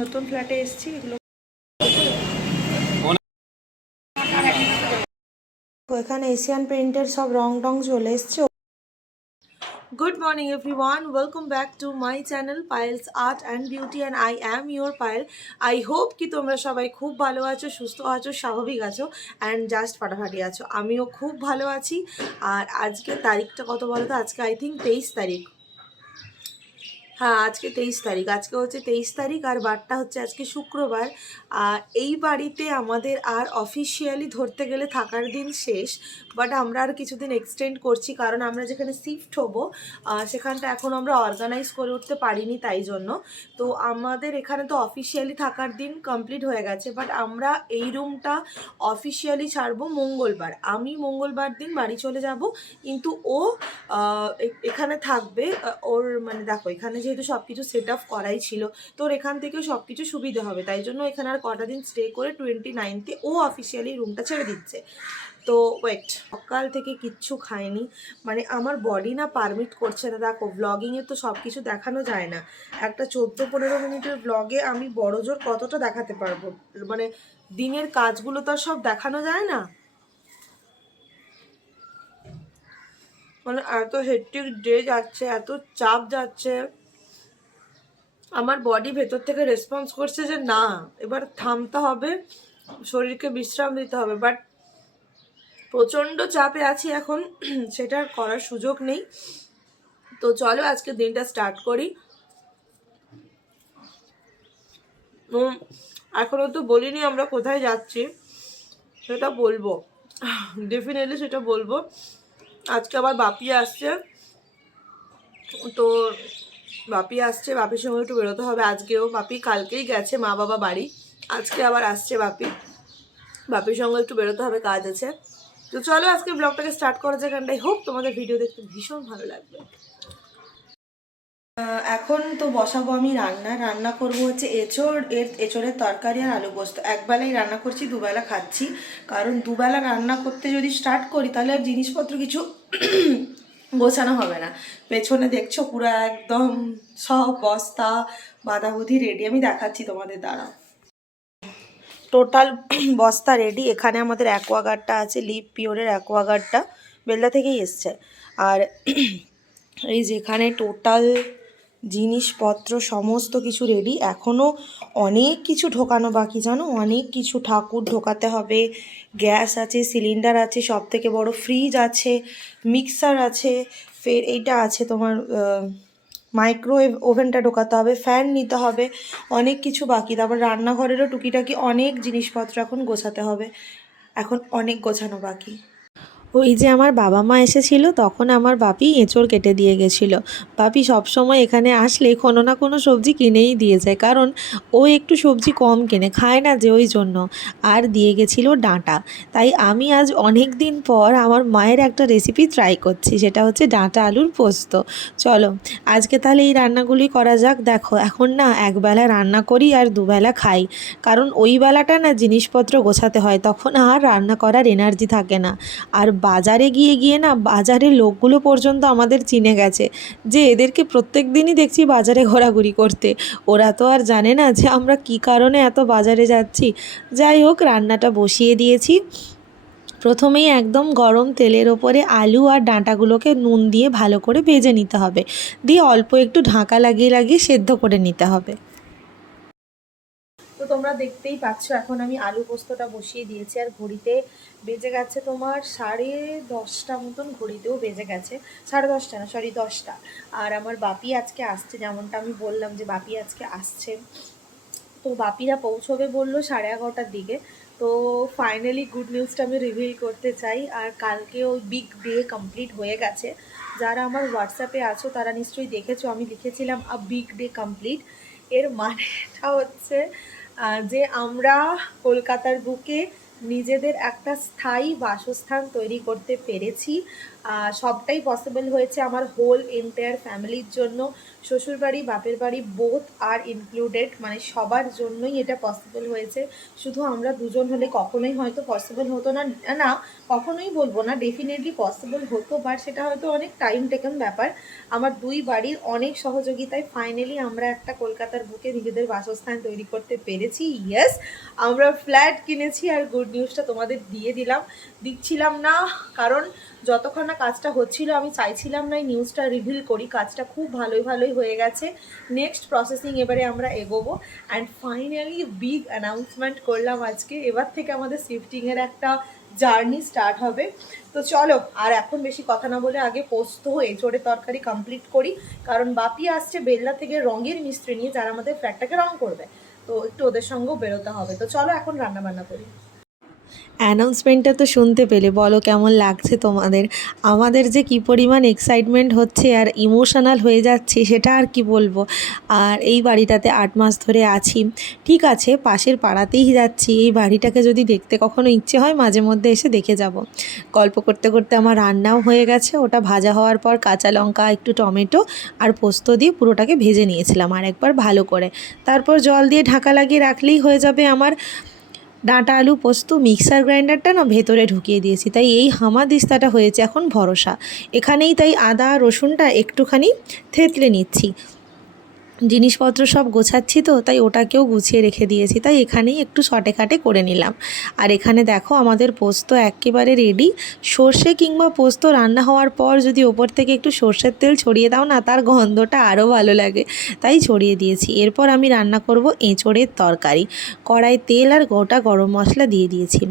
নতুন ফ্ল্যাটে এসেছি। এগুলো এখানে এশিয়ান পেইন্টের সব রং টং চলে এসছে। Good morning everyone, welcome back to my channel Payal's Art and Beauty and I am your Payal. I hope কি তোমরা সবাই খুব ভালো আছো, সুস্থ আছো, স্বাভাবিক আছো অ্যান্ড জাস্ট ফাটাফাটি আছো। আমিও খুব ভালো আছি। আর আজকে তারিখটা কত বলো তো? আজকে আই থিঙ্ক 23 তারিখ। হ্যাঁ, আজকে 23 তারিখ। আজকে হচ্ছে 23 তারিখ আর বারটা হচ্ছে আজকে শুক্রবার। আর এই বাড়িতে আমাদের আর অফিসিয়ালি ধরতে গেলে থাকার দিন শেষ, বাট আমরা আর কিছুদিন এক্সটেন্ড করছি কারণ আমরা যেখানে শিফট হব সেখানটা এখন আমরা অর্গানাইজ করে উঠতে পারিনি, তাই জন্য। তো আমাদের এখানে তো অফিসিয়ালি থাকার দিন কমপ্লিট হয়ে গেছে, বাট আমরা এই রুমটা অফিসিয়ালি ছাড়বো মঙ্গলবার। আমি মঙ্গলবার দিন বাড়ি চলে যাব, কিন্তু ও এখানে থাকবে। ওর মানে দেখো, এখানে যেহেতু সব কিছু সেট আপ করাই ছিল, তো ওর এখান থেকেও সব কিছু সুবিধা হবে, তাই জন্য এখানে আর কটা দিন স্টে করে 29th ও অফিসিয়ালি রুমটা ছেড়ে দিচ্ছে। তো ওয়েট, সকাল থেকে কিচ্ছু খাইনি, মানে আমার বডি না পারমিট করছে না। দেখো, ব্লগিংয়ে তো সব কিছু দেখানো যায় না। একটা 14-15 মিনিটের ব্লগে আমি বড় জোর কতটা দেখাতে পারবো? মানে দিনের কাজগুলো তো আর সব দেখানো যায় না। মানে এত হেক্টিক ডে যাচ্ছে, এত চাপ যাচ্ছে, আমার বডি ভেতর থেকে রেসপন্স করছে যে না, এবার থামতে হবে, শরীরকে বিশ্রাম দিতে হবে। বাট প্রচণ্ড চাপে আছি এখন, সেটা করার সুযোগ নেই। তো চলো আজকে দিনটা স্টার্ট করি। এখনো তো বলিনি আমরা কোথায় যাচ্ছি, সেটা বলবো, ডেফিনেটলি সেটা বলবো। আজকে আবার বাপি আসছে, তো বাপি আসছে, বাপির সঙ্গে একটু বেরোতে হবে আজকেও। বাপি কালকেই গেছে মা বাবা বাড়ি, আজকে আবার আসছে বাপি। বাপির সঙ্গে একটু বেরোতে হবে, কাজ আছে। তো চলো আজকে ব্লগটাকে স্টার্ট করা যাক, অ্যান্ড আই হোপ তোমাদের ভিডিও দেখতে ভীষণ ভালো লাগবে। এখন তো বসাবো আমি রান্না করবো হচ্ছে এঁচোড়ের তরকারি আর আলু পোস্ত। একবেলাই রান্না করছি, দুবেলা খাচ্ছি, কারণ দুবেলা রান্না করতে যদি স্টার্ট করি তাহলে আর জিনিসপত্র কিছু গোছানো হবে না। পেছনে দেখছো পুরো একদম সব বস্তা বাঁধাবুধি রেডি, আমি দেখাচ্ছি তোমাদের দ্বারা। টোটাল বস্তা রেডি। এখানে আমাদের অ্যাকোয়াগার্ডটা আছে, লিভ পিওরের অ্যাকোয়াগার্ডটা, বেলদা থেকেই এসছে। আর এই যেখানে টোটাল জিনিসপত্র সমস্ত কিছু রেডি। এখনও অনেক কিছু ঢোকানো বাকি, জানো, অনেক কিছু। ঠাকুর ঢোকাতে হবে, গ্যাস আছে, সিলিন্ডার আছে, সব থেকে বড় ফ্রিজ আছে, মিক্সার আছে, ফের এইটা আছে তোমার মাইক্রোওয়েভ ওভেনটা ঢোকাতে হবে, ফ্যান নিতে হবে, অনেক কিছু বাকি। তারপর রান্নাঘরেরও টুকিটাকি অনেক জিনিসপত্র এখন গোছাতে হবে, এখন অনেক গোছানো বাকি। ওই যে আমার বাবা মা এসেছিল, তখন আমার বাপি এঁচোড় কেটে দিয়ে গেছিল। বাপি সবসময় এখানে আসলে কোনো না কোনো সবজি কিনেই দিয়ে যায়, কারণ ও একটু সবজি কম কেনে, খায় না যে, ওই জন্য। আর দিয়ে গেছিল ডাঁটা। তাই আমি আজ অনেক দিন পর আমার মায়ের একটা রেসিপি ট্রাই করছি, সেটা হচ্ছে ডাঁটা আলুর পোস্ত। চলো আজকে তাহলে এই রান্নাগুলি করা যাক। দেখো, এখন না একবেলা রান্না করি আর দুবেলা খাই, কারণ ওই বেলাটা না জিনিসপত্র গোছাতে হয়, তখন আর রান্না করার এনার্জি থাকে না। আর বাজারে গিয়ে গিয়ে না, বাজারের লোকগুলো পর্যন্ত আমাদের চিনে গেছে, যে এদেরকে প্রত্যেক দিনই দেখছি বাজারে ঘোরাঘুরি করতে। ওরা তো আর জানে না যে আমরা কী কারণে এত বাজারে যাচ্ছি। যাই হোক, রান্নাটা বসিয়ে দিয়েছি। প্রথমেই একদম গরম তেলের ওপরে আলু আর ডাঁটাগুলোকে নুন দিয়ে ভালো করে ভেজে নিতে হবে, দিয়ে অল্প একটু ঢাকা লাগিয়ে লাগিয়ে সেদ্ধ করে নিতে হবে। তো তোমরা দেখতেই পাচ্ছ এখন আমি আলু পোস্তটা বসিয়ে দিয়েছি, আর ঘড়িতে বেজে গেছে তোমার 10:30 মতন, ঘড়িতেও বেজে গেছে 10:30 না, সরি 10টা। আর আমার বাপি আজকে আসছে, যেমনটা আমি বললাম যে বাপি আজকে আসছে। তো বাপিরা পৌঁছবে বললো 11:30টার দিকে। তো ফাইনালি গুড নিউজটা আমি রিভিল করতে চাই, আর কালকে ওই বিগ ডে কমপ্লিট হয়ে গেছে। যারা আমার হোয়াটসঅ্যাপে আছো তারা নিশ্চয়ই দেখেছো, আমি লিখেছিলাম আ বিগ ডে কমপ্লিট। এর মানেটা হচ্ছে যে আমরা কলকাতার বুকে নিজেদের একটা স্থায়ী বাসস্থান তৈরি করতে পেরেছি। সবটাই পসিবল হয়েছে আমার হোল এন্টায়ার ফ্যামিলির জন্য। শ্বশুরবাড়ি বাপের বাড়ি বোথ আর ইনক্লুডেড, মানে সবার জন্যই এটা পসিবল হয়েছে। শুধু আমরা দুজন হলে কখনোই হয়তো পসিবল হতো না, না কখনোই বলবো না, ডেফিনেটলি পসিবল হতো, বাট সেটা হয়তো অনেক টাইম টেকেন ব্যাপার। আমার দুই বাড়ির অনেক সহযোগিতায় ফাইনালি আমরা একটা কলকাতার বুকে নিজেদের বাসস্থান তৈরি করতে পেরেছি। ইয়েস, আমরা ফ্ল্যাট কিনেছি। আর গুড নিউজটা তোমাদের দিচ্ছিলাম না, কারণ যতক্ষণ না কাজটা হচ্ছিল আমি চাইছিলাম না এই নিউজটা রিভিল করি। কাজটা খুব ভালোই হয়ে গেছে। নেক্সট প্রসেসিং এবারে আমরা এগোবো অ্যান্ড ফাইনালি বিগ অ্যানাউন্সমেন্ট করলাম আজকে। এবার থেকে আমাদের শিফটিংয়ের একটা জার্নি স্টার্ট হবে। তো চলো আর এখন বেশি কথা না বলে আগে পোস্ত এঁচোড়ের তরকারি কমপ্লিট করি, কারণ বাপি আসছে বেল্লা থেকে রঙের মিস্ত্রি নিয়ে, যারা আমাদের ফ্ল্যাটটাকে রং করবে, তো একটু ওদের সঙ্গেও বেরোতে হবে। তো চলো এখন রান্না বান্না করি। অ্যানাউন্সমেন্টটা তো শুনতে পেলে, বলো কেমন লাগছে তোমাদের? আমাদের যে কী পরিমাণ এক্সাইটমেন্ট হচ্ছে আর ইমোশনাল হয়ে যাচ্ছি সেটা আর কি বলবো। আর এই বাড়িটাতে 8 মাস ধরে আছি, ঠিক আছে পাশের পাড়াতেই যাচ্ছি, এই বাড়িটাকে যদি দেখতে কখনো ইচ্ছে হয় মাঝে মধ্যে এসে দেখে যাব। গল্প করতে করতে আমার রান্নাও হয়ে গেছে, ওটা ভাজা হওয়ার পর কাঁচা লঙ্কা একটু টমেটো আর পোস্ত দিয়ে পুরোটাকে ভেজে নিয়েছিলাম আর একবার ভালো করে, তারপর জল দিয়ে ঢাকা লাগিয়ে রাখলেই হয়ে যাবে আমার ডাঁটা আলু পোস্ত। মিক্সার গ্রাইন্ডারটা না ভেতরে ঢুকিয়ে দিয়েছি, তাই এই হামাদিস্তাটা হয়েছে এখন ভরসা। এখানেই তাই আদা রসুনটা একটুখানি থেতলে নিচ্ছি, জিনিসপত্র সব গোছাচ্ছি তো তাই ওটাকেও গুছিয়ে রেখে দিয়েছি, তাই এখানেই একটু শর্টে কাটে করে নিলাম। আর এখানে দেখো আমাদের পোস্ত একেবারে রেডি। সর্ষে কিংবা পোস্ত রান্না হওয়ার পর যদি ওপর থেকে একটু সর্ষের তেল ছড়িয়ে দাও না, তার গন্ধটা আরও ভালো লাগে, তাই ছড়িয়ে দিয়েছি। এরপর আমি রান্না করব এঁচোড়ের তরকারি। কড়াই তেল আর গোটা গরম মশলা দিয়ে দিয়েছি।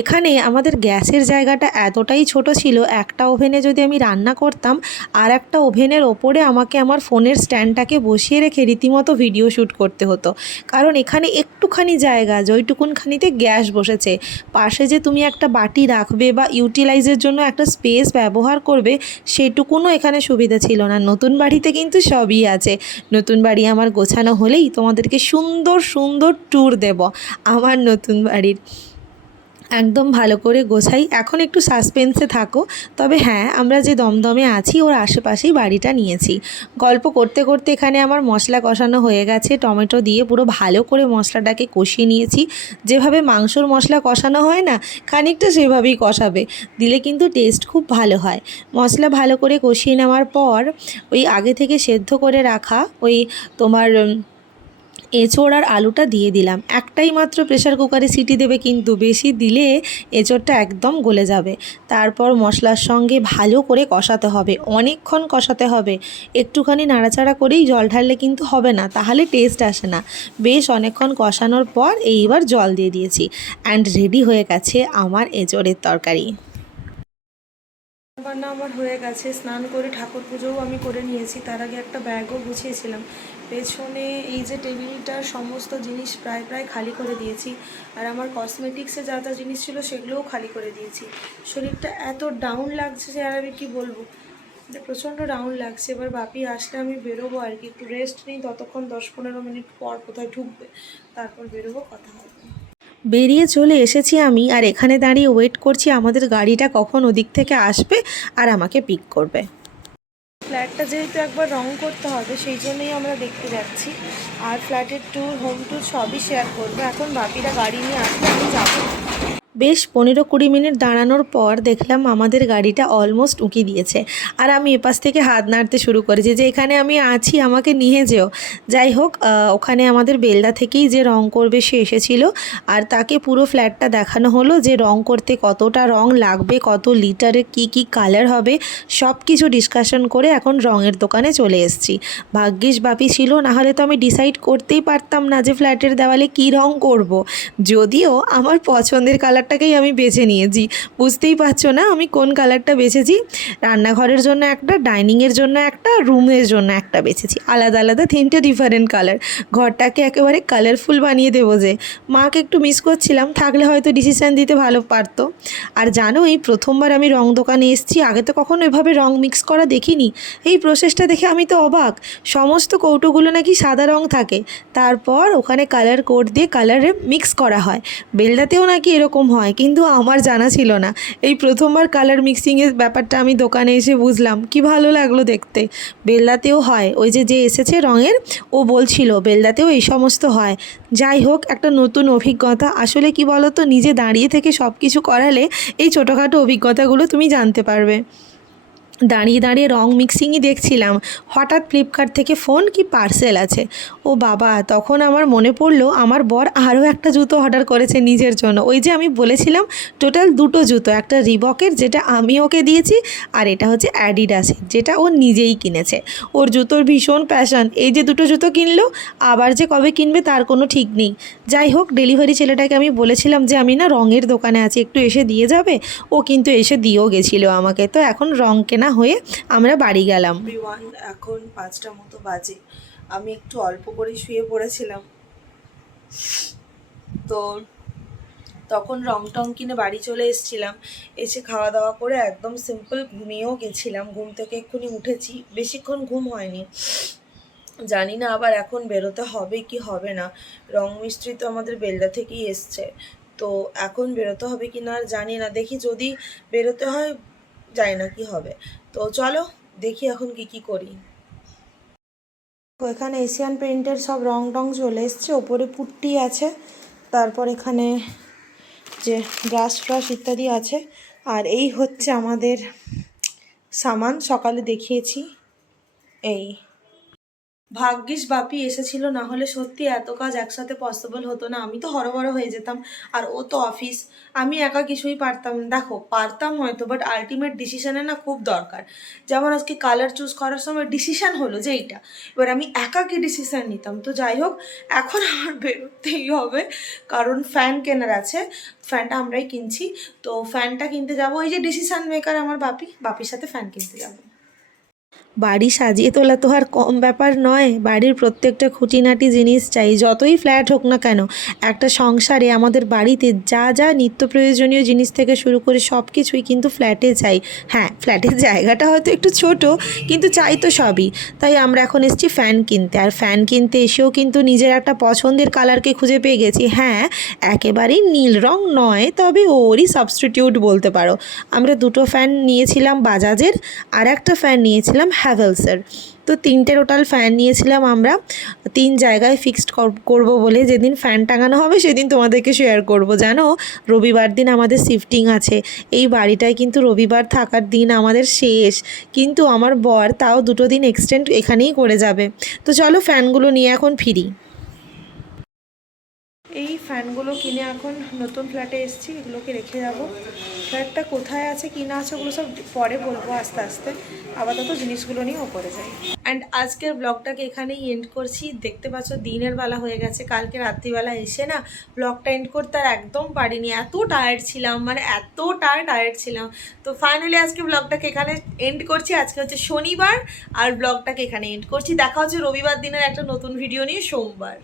এখানে আমাদের গ্যাসের জায়গাটা এতটাই ছোট ছিল, একটা ওভেনে যদি আমি রান্না করতাম আর একটা ওভেনের ওপরে আমাকে আমার ফোনের স্ট্যান্ডটাকে বসিয়ে রেখে রীতিমতো ভিডিও শ্যুট করতে হতো, কারণ এখানে একটুখানি জায়গা, যেইটুকুনখানিতে গ্যাস বসেছে, পাশে যে তুমি একটা বাটি রাখবে বা ইউটিলাইজের জন্য একটা স্পেস ব্যবহার করবে সেটুকুনও এখানে সুবিধা ছিল না। নতুন বাড়িতে কিন্তু সবই আছে। নতুন বাড়ি আমার গোছানো হলেই তোমাদেরকে সুন্দর সুন্দর ট্যুর দেব আমার নতুন বাড়ির। একদম ভালো করে গোছাই, এখন একটু সাসপেন্সে থাকো। তবে হ্যাঁ, আমরা যে দমদমে আছি ওর আশেপাশেই বাড়িটা নিয়েছি। গল্প করতে করতে এখানে আমার মশলা কষানো হয়ে গেছে, টমেটো দিয়ে পুরো ভালো করে মশলাটাকে কষিয়ে নিয়েছি। যেভাবে মাংসর মশলা কষানো হয় না, খানিকটা সেভাবেই কষাবে, দিলে কিন্তু টেস্ট খুব ভালো হয়। মশলা ভালো করে কষিয়ে নেওয়ার পর ওই আগে থেকে সেদ্ধ করে রাখা ওই তোমার এঁচোড় আর আলুটা দিয়ে দিলাম। একটাই মাত্র প্রেশার কুকারে সিটি দেবে, কিন্তু বেশি দিলে এঁচোড়টা একদম গলে যাবে। তারপর মশলার সঙ্গে ভালো করে কষাতে হবে, অনেকক্ষণ কষাতে হবে। একটুখানি নাড়াচাড়া করেই জল ঢাললে কিন্তু হবে না, তাহলে টেস্ট আসে না। বেশ অনেকক্ষণ কষানোর পর এইবার জল দিয়ে দিয়েছি অ্যান্ড রেডি হয়ে গেছে আমার এঁচোড়ের তরকারি। রান্না আমার হয়ে গেছে, স্নান করে ঠাকুর পুজোও আমি করে নিয়েছি। তার আগে একটা ব্যাগও গুছিয়েছিলাম। পেছনে এই যে টেবিলটার সমস্ত জিনিস প্রায় খালি করে দিয়েছি, আর আমার কসমেটিক্সে যা যা জিনিস ছিল সেগুলোও খালি করে দিয়েছি। শরীরটা এত ডাউন লাগছে যে আর আমি কী বলবো, প্রচণ্ড ডাউন লাগছে। এবার বাপি আসলে আমি বেরোবো আর কি, একটু রেস্ট নিই, ততক্ষণ 10-15 মিনিট পর কোথায় ঢুকবে, তারপর বেরোবো, কথা হবে। বেরিয়ে চলে এসেছি আমি, আর এখানে দাঁড়িয়ে ওয়েট করছি আমাদের গাড়িটা কখন ওদিক থেকে আসবে আর আমাকে পিক করবে। ফ্ল্যাটটা যেহেতু একবার রং করতে হবে সেই জন্যই আমরা দেখতে যাচ্ছি, আর ফ্ল্যাটের ট্যুর হোম ট্যুর সবই শেয়ার করবো। এখন বাপিরা গাড়ি নিয়ে আসলে আমি যাবো। বেশ 15-20 মিনিট দাঁড়ানোর পর দেখলাম আমাদের গাড়িটা অলমোস্ট উঁকি দিয়েছে, আর আমি এপাশ থেকে হাত নাড়তে শুরু করেছি যে এখানে আমি আছি, আমাকে নিয়ে যেও। যাই হোক, ওখানে আমাদের বেলদা থেকেই যে রং করবে সে এসেছিল, আর তাকে পুরো ফ্ল্যাটটা দেখানো হলো যে রং করতে কতটা রং লাগবে, কত লিটারে কি কালার হবে, সব কিছু ডিসকাশন করে এখন রঙের দোকানে চলে এসেছি। ভাগ্যিস বাপি ছিল, নাহলে তো আমি ডিসাইড করতেই পারতাম না যে ফ্ল্যাটের দেওয়ালে কী রং করব। যদিও আমার পছন্দের কালারটাকেই আমি বেছে নিয়েছি, বুঝতেই পারছো না আমি কোন কালারটা বেছেছি। রান্নাঘরের জন্য একটা, ডাইনিংয়ের জন্য একটা, রুমের জন্য একটা বেছেছি, আলাদা আলাদা 3টে ডিফারেন্ট কালার। ঘরটাকে একেবারে কালারফুল বানিয়ে দেবো। যে মাকে একটু মিস করছিলাম, থাকলে হয়তো ডিসিশান দিতে ভালো পারতো। আর জানো, এই প্রথমবার আমি রং দোকানে এসেছি, আগে তো কখনো এভাবে রং মিক্স করা দেখিনি। এই প্রসেসটা দেখে আমি তো অবাক, সমস্ত কৌটোগুলো নাকি সাদা রং থাকে, তারপর ওখানে কালার কোড দিয়ে কালারে মিক্স করা হয়। বেলদাতেও নাকি এরকম হয়, কিন্তু আমার জানা ছিল না। এই প্রথমবার কালার মিক্সিংয়ের ব্যাপারটা আমি দোকানে এসে বুঝলাম, কি ভালো লাগলো দেখতে। বেলদাতেও হয়, ওই যে এসেছে রঙের, ও বলছিল বেলদাতেও এই সমস্ত হয়। যাই হোক, একটা নতুন অভিজ্ঞতা। আসলে কি বলো তো, নিজে দাঁড়িয়ে থেকে সব কিছু করালে এই ছোটোখাটো অভিজ্ঞতাগুলো তুমি জানতে পারবে। দাঁড়িয়ে দাঁড়িয়ে রং মিক্সিংই দেখছিলাম, হঠাৎ ফ্লিপকার্ট থেকে ফোন কি পার্সেল আছে। ও বাবা, তখন আমার মনে পড়লো আমার বর আরও একটা জুতো অর্ডার করেছে নিজের জন্য। ওই যে আমি বলেছিলাম টোটাল দুটো জুতো, একটা রিবকের যেটা আমি ওকে দিয়েছি, আর এটা হচ্ছে অ্যাডিডাসের যেটা ও নিজেই কিনেছে। ওর জুতোর ভীষণ প্যাশন, এই যে দুটো জুতো কিনলো, আবার যে কবে কিনবে তার কোনো ঠিক নেই। যাই হোক, ডেলিভারি ছেলেটাকে আমি বলেছিলাম যে আমি না রঙের দোকানে আছি, একটু এসে দিয়ে যাবে। ও কিন্তু এসে দিয়েও গেছিলো আমাকে। তো এখন রং কেনা হয়ে আমরা বাড়ি গেলাম। এভরিওয়ান, এখন 5টা মতো বাজে। আমি একটু অল্প করে শুয়ে পড়েছিলাম, তো তখন রং টং কিনে বাড়ি চলে এসেছিলাম। এসে খাওয়া দাওয়া করে একদম সিম্পল ঘুমিয়েও গেছিলাম। ঘুম থেকে এক্ষুনি উঠেছি, বেশিক্ষণ ঘুম হয়নি। জানি না আবার এখন বেরোতে হবে কি হবে না। রং মিস্ত্রি তো আমাদের বেলদা থেকেই এসছে, তো এখন বেরোতে হবে কি না জানি না। দেখি যদি বেরোতে হয়, জানি না কি হবে। তো চলো দেখি এখন কি করি। তো এখানে এশিয়ান পেইন্টের সব রং টং চলে এসছে, ওপরে পুট্টি আছে, তারপর এখানে যে ব্রাশ ফ্রাশ ইত্যাদি আছে। আর এই হচ্ছে আমাদের সামান, সকালে দেখিয়েছি। এই ভাগ্যিস বাপি এসেছিল, না হলে সত্যি এত কাজ একসাথে পসিবল হতো না। আমি তো হরবড় হয়ে যেতাম, আর ও তো অফিস, আমি একা কিছুই পারতাম। দেখো পারতাম হয়তো, বাট আলটিমেট ডিসিশনে না খুব দরকার। যেমন আজকে কালার চুজ করার সময় ডিসিশন হলো যে এইটা, এবার আমি একা কি ডিসিশন নিতাম। তো যাই হোক, এখন আমার বেরোতেই হবে, কারণ ফ্যান কেনার আছে। ফ্যানটা আমরাই কিনছি, তো ফ্যানটা কিনতে যাবো। এই যে ডিসিশন মেকার আমার বাপির সাথে ফ্যান কিনতে যাবো। বাড়ি সাজিয়ে তোলা তো আর কম ব্যাপার নয়, বাড়ির প্রত্যেকটা খুঁটিনাটি জিনিস চাই, যতই ফ্ল্যাট হোক না কেন। একটা সংসারে আমাদের বাড়িতে যা যা নিত্য প্রয়োজনীয় জিনিস থেকে শুরু করে সব কিছুই কিন্তু ফ্ল্যাটে চাই। হ্যাঁ, ফ্ল্যাটের জায়গাটা হয়তো একটু ছোট, কিন্তু চাই তো সবই। তাই আমরা এখন এসেছি ফ্যান কিনতে, আর ফ্যান কিনতে এসেও কিন্তু নিজের একটা পছন্দের কালারকে খুঁজে পেয়ে গেছি। হ্যাঁ, একেবারেই নীল রং নয়, তবে ওরই সাবস্টিটিউট বলতে পারো। আমরা দুটো ফ্যান নিয়েছিলাম বাজাজের, আর একটা ফ্যান নিয়েছিলাম হ্যাভেলসের। তো 3টে টোটাল ফ্যান নিয়েছিলাম আমরা। 3 জায়গায় ফিক্সড করব বলে, যেদিন ফ্যান টাঙানো হবে সেদিন তোমাদেরকে শেয়ার করব। জানো, রবিবার দিন আমাদের শিফটিং আছে। এই বাড়িটায় কিন্তু রবিবার থাকার দিন আমাদের শেষ, কিন্তু আমার বর তাও 2 দিন এক্সটেন্ড এখানেই করে যাবে। তো চলো ফ্যানগুলো নিয়ে এখন ফিরি। এই ফ্যানগুলো কিনে এখন নতুন ফ্ল্যাটে এসেছি, এগুলোকে রেখে যাব। ফ্ল্যাটটা কোথায় আছে কি না আছে ওগুলো সব পরে বলবো আস্তে আস্তে, আপাতত জিনিসগুলো নিয়ে ওপরে যাই। অ্যান্ড আজকের ব্লগটাকে এখানেই এন্ড করছি। দেখতে পাচ্ছ দিনের বেলা হয়ে গেছে, কালকে রাত্রিবেলা এসে না ব্লগটা এন্ড করতে আর একদম পারিনি, এত টায়ার্ড ছিলাম, মানে এতটা টায়ার্ড ছিলাম। তো ফাইনালি আজকে ব্লগটাকে এখানে এন্ড করছি। আজকে হচ্ছে শনিবার, আর ব্লগটাকে এখানে এন্ড করছি। দেখা হচ্ছে রবিবার দিনের একটা নতুন ভিডিও নিয়ে সোমবার।